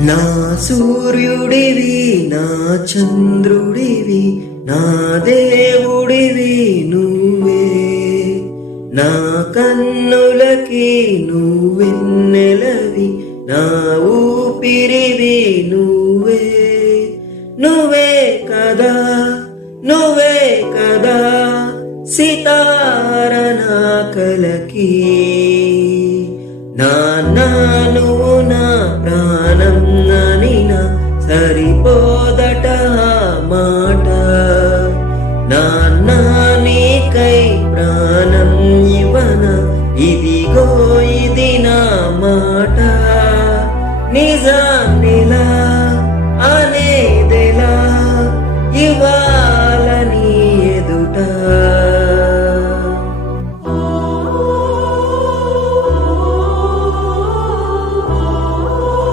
నా సూర్యుడివి నా చంద్రుడివి నా దేవుడివి నువ్వే, నా కన్నులకి నువ్వెన్నెలవి నా ఊపిరివి నువ్వే. నువ్వే కదా నువ్వే కదా సితార నా కలకి, నాన్న నువ్వు నా ప్రాణం అనినా సరిపోదట మాట. నాన్న నీకై ప్రాణం ఇవ్వన ఇదిగో ఇది నా మాట. నిజాన్ని